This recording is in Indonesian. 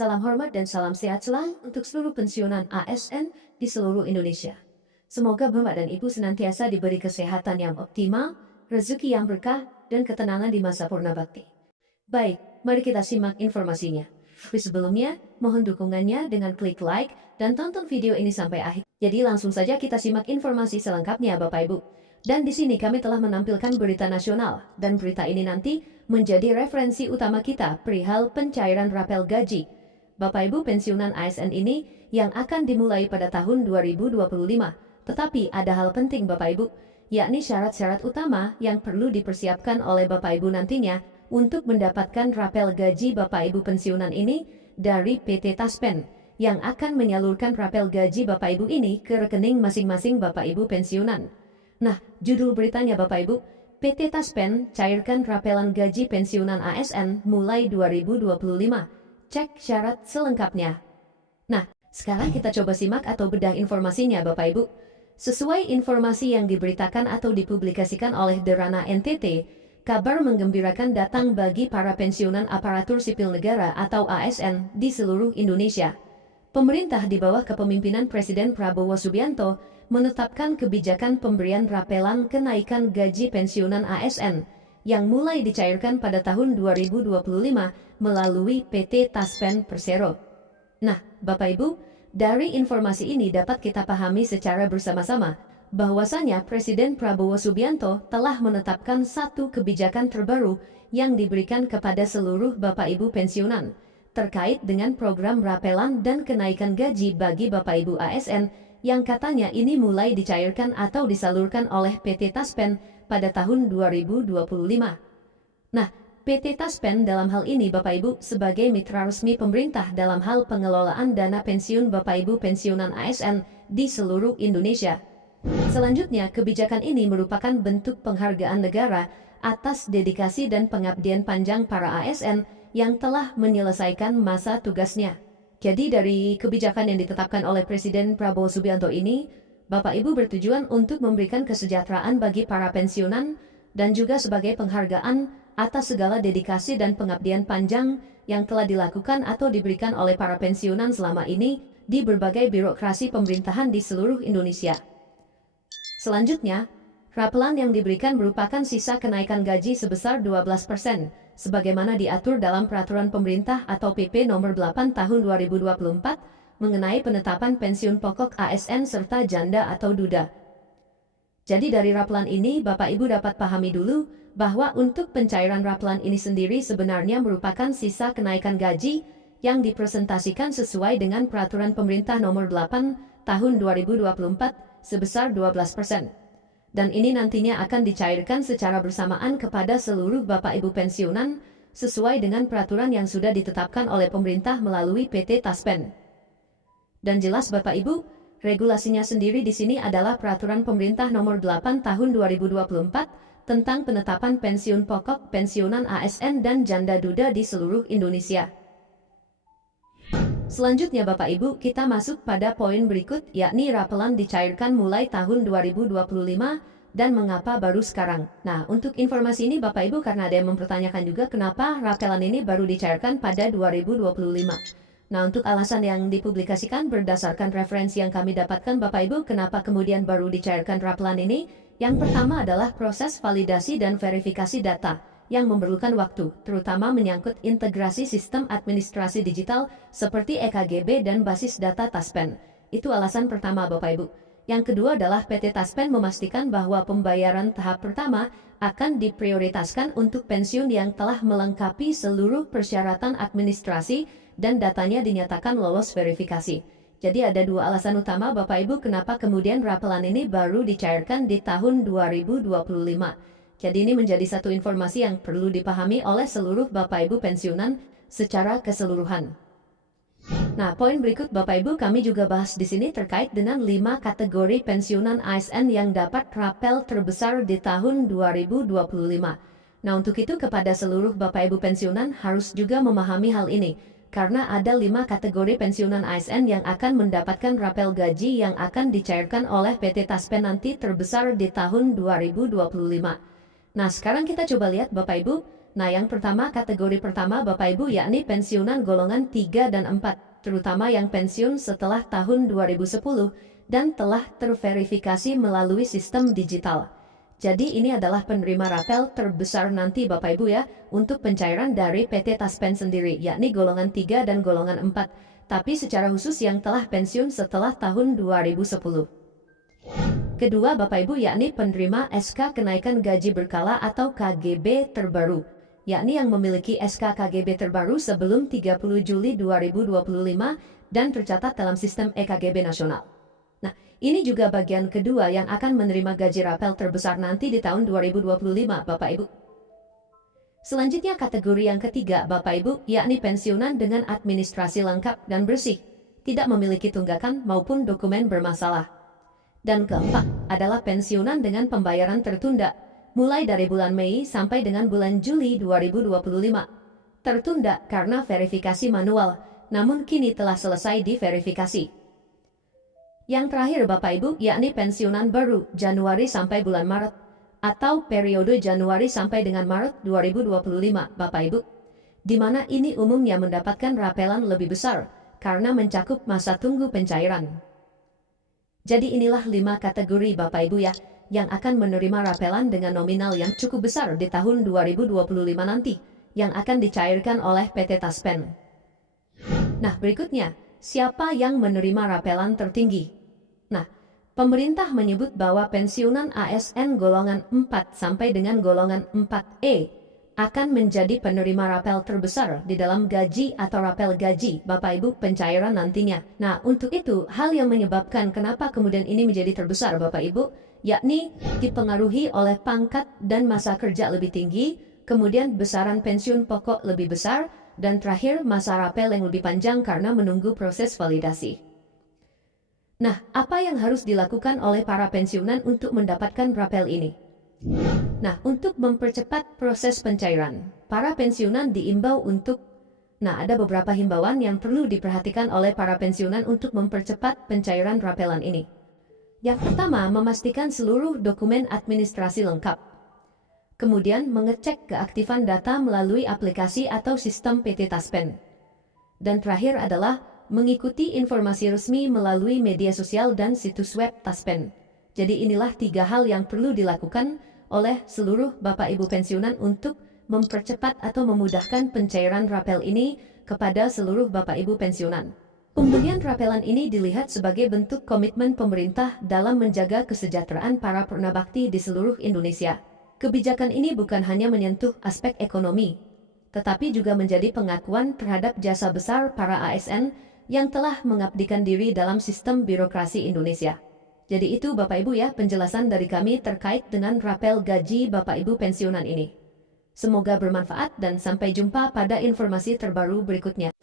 Salam hormat dan salam sehat selalu untuk seluruh pensiunan ASN di seluruh Indonesia. Semoga Bapak dan Ibu senantiasa diberi kesehatan yang optimal, rezeki yang berkah, dan ketenangan di masa purna bakti. Baik, mari kita simak informasinya. Tapi sebelumnya, mohon dukungannya dengan klik like dan tonton video ini sampai akhir. Jadi langsung saja kita simak informasi selengkapnya Bapak Ibu. Dan di sini kami telah menampilkan berita nasional, dan berita ini nanti menjadi referensi utama kita perihal pencairan rapel gaji Bapak Ibu pensiunan ASN ini yang akan dimulai pada tahun 2025. Tetapi ada hal penting Bapak Ibu, yakni syarat-syarat utama yang perlu dipersiapkan oleh Bapak Ibu nantinya untuk mendapatkan rapel gaji Bapak Ibu pensiunan ini dari PT Taspen yang akan menyalurkan rapel gaji Bapak Ibu ini ke rekening masing-masing Bapak Ibu pensiunan. Nah, judul beritanya Bapak Ibu, PT Taspen cairkan rapelan gaji pensiunan ASN mulai 2025. Cek syarat selengkapnya. Nah, sekarang kita coba simak atau bedah informasinya Bapak Ibu. Sesuai informasi yang diberitakan atau dipublikasikan oleh Derana NTT, kabar menggembirakan datang bagi para pensiunan aparatur sipil negara atau ASN di seluruh Indonesia. Pemerintah di bawah kepemimpinan Presiden Prabowo Subianto menetapkan kebijakan pemberian rapelan kenaikan gaji pensiunan ASN yang mulai dicairkan pada tahun 2025 melalui PT Taspen Persero. Nah, Bapak Ibu, dari informasi ini dapat kita pahami secara bersama-sama bahwasanya Presiden Prabowo Subianto telah menetapkan satu kebijakan terbaru yang diberikan kepada seluruh Bapak Ibu pensiunan terkait dengan program rapelan dan kenaikan gaji bagi Bapak Ibu ASN yang katanya ini mulai dicairkan atau disalurkan oleh PT Taspen pada tahun 2025. Nah, PT Taspen dalam hal ini Bapak Ibu sebagai mitra resmi pemerintah dalam hal pengelolaan dana pensiun Bapak Ibu pensiunan ASN di seluruh Indonesia. Selanjutnya, kebijakan ini merupakan bentuk penghargaan negara atas dedikasi dan pengabdian panjang para ASN yang telah menyelesaikan masa tugasnya. Jadi dari kebijakan yang ditetapkan oleh Presiden Prabowo Subianto ini, Bapak Ibu bertujuan untuk memberikan kesejahteraan bagi para pensiunan dan juga sebagai penghargaan atas segala dedikasi dan pengabdian panjang yang telah dilakukan atau diberikan oleh para pensiunan selama ini di berbagai birokrasi pemerintahan di seluruh Indonesia. Selanjutnya, rapelan yang diberikan merupakan sisa kenaikan gaji sebesar 12%, sebagaimana diatur dalam Peraturan Pemerintah atau PP Nomor 8 Tahun 2024 mengenai penetapan pensiun pokok ASN serta janda atau duda. Jadi dari rapelan ini Bapak Ibu dapat pahami dulu bahwa untuk pencairan rapelan ini sendiri sebenarnya merupakan sisa kenaikan gaji yang dipresentasikan sesuai dengan Peraturan Pemerintah Nomor 8 Tahun 2024 sebesar 12%. Dan ini nantinya akan dicairkan secara bersamaan kepada seluruh Bapak Ibu pensiunan sesuai dengan peraturan yang sudah ditetapkan oleh pemerintah melalui PT Taspen. Dan jelas Bapak Ibu, regulasinya sendiri di sini adalah Peraturan Pemerintah Nomor 8 Tahun 2024 tentang penetapan pensiun pokok pensiunan ASN dan janda duda di seluruh Indonesia. Selanjutnya Bapak Ibu, kita masuk pada poin berikut yakni rapelan dicairkan mulai tahun 2025 dan mengapa baru sekarang. Nah, untuk informasi ini Bapak Ibu karena ada yang mempertanyakan juga kenapa rapelan ini baru dicairkan pada 2025. Nah, untuk alasan yang dipublikasikan berdasarkan referensi yang kami dapatkan Bapak Ibu, kenapa kemudian baru dicairkan rapelan ini? Yang pertama adalah proses validasi dan verifikasi data yang memerlukan waktu, terutama menyangkut integrasi sistem administrasi digital seperti EKGB dan basis data Taspen. Itu alasan pertama Bapak Ibu. Yang kedua adalah PT Taspen memastikan bahwa pembayaran tahap pertama akan diprioritaskan untuk pensiun yang telah melengkapi seluruh persyaratan administrasi dan datanya dinyatakan lolos verifikasi. Jadi ada dua alasan utama Bapak Ibu kenapa kemudian rapelan ini baru dicairkan di tahun 2025. Jadi ini menjadi satu informasi yang perlu dipahami oleh seluruh Bapak Ibu pensiunan secara keseluruhan. Nah, poin berikut Bapak Ibu kami juga bahas di sini terkait dengan 5 kategori pensiunan ASN yang dapat rapel terbesar di tahun 2025. Nah, untuk itu kepada seluruh Bapak Ibu pensiunan harus juga memahami hal ini. Karena ada 5 kategori pensiunan ASN yang akan mendapatkan rapel gaji yang akan dicairkan oleh PT Taspen nanti terbesar di tahun 2025. Nah, sekarang kita coba lihat Bapak Ibu, Nah, yang pertama, kategori pertama Bapak Ibu, yakni pensiunan golongan 3 dan 4, terutama yang pensiun setelah tahun 2010 dan telah terverifikasi melalui sistem digital. Jadi ini adalah penerima rapel terbesar nanti Bapak Ibu ya, untuk pencairan dari PT Taspen sendiri, yakni golongan 3 dan golongan 4, tapi secara khusus yang telah pensiun setelah tahun 2010. Kedua Bapak Ibu, yakni penerima SK Kenaikan Gaji Berkala atau KGB terbaru, yakni yang memiliki SK KGB terbaru sebelum 30 Juli 2025 dan tercatat dalam sistem EKGB nasional. Nah, ini juga bagian kedua yang akan menerima gaji rapel terbesar nanti di tahun 2025 Bapak Ibu. Selanjutnya kategori yang ketiga Bapak Ibu, yakni pensiunan dengan administrasi lengkap dan bersih, tidak memiliki tunggakan maupun dokumen bermasalah. Dan keempat adalah pensiunan dengan pembayaran tertunda, mulai dari bulan Mei sampai dengan bulan Juli 2025. Tertunda karena verifikasi manual, namun kini telah selesai diverifikasi. Yang terakhir Bapak Ibu, yakni pensiunan baru Januari sampai bulan Maret, atau periode Januari sampai dengan Maret 2025 Bapak Ibu, di mana ini umumnya mendapatkan rapelan lebih besar karena mencakup masa tunggu pencairan. Jadi inilah 5 kategori Bapak Ibu ya, yang akan menerima rapelan dengan nominal yang cukup besar di tahun 2025 nanti, yang akan dicairkan oleh PT Taspen. Nah, berikutnya, siapa yang menerima rapelan tertinggi? Nah, pemerintah menyebut bahwa pensiunan ASN golongan 4 sampai dengan golongan 4E akan menjadi penerima rapel terbesar di dalam gaji atau rapel gaji Bapak Ibu pencairan nantinya. Nah, untuk itu hal yang menyebabkan kenapa kemudian ini menjadi terbesar Bapak Ibu, yakni dipengaruhi oleh pangkat dan masa kerja lebih tinggi, kemudian besaran pensiun pokok lebih besar, dan terakhir masa rapel yang lebih panjang karena menunggu proses validasi. Nah, apa yang harus dilakukan oleh para pensiunan untuk mendapatkan rapel ini? Nah, untuk mempercepat proses pencairan, para pensiunan diimbau untuk, ada beberapa himbauan yang perlu diperhatikan oleh para pensiunan untuk mempercepat pencairan rapelan ini. Yang pertama, memastikan seluruh dokumen administrasi lengkap. Kemudian, mengecek keaktifan data melalui aplikasi atau sistem PT Taspen. Dan terakhir adalah mengikuti informasi resmi melalui media sosial dan situs web Taspen. Jadi inilah 3 hal yang perlu dilakukan oleh seluruh Bapak Ibu pensiunan untuk mempercepat atau memudahkan pencairan rapel ini kepada seluruh Bapak Ibu pensiunan. Pemberian rapelan ini dilihat sebagai bentuk komitmen pemerintah dalam menjaga kesejahteraan para purnabakti di seluruh Indonesia. Kebijakan ini bukan hanya menyentuh aspek ekonomi, tetapi juga menjadi pengakuan terhadap jasa besar para ASN yang telah mengabdikan diri dalam sistem birokrasi Indonesia. Jadi itu Bapak Ibu ya penjelasan dari kami terkait dengan rapel gaji Bapak Ibu pensiunan ini. Semoga bermanfaat dan sampai jumpa pada informasi terbaru berikutnya.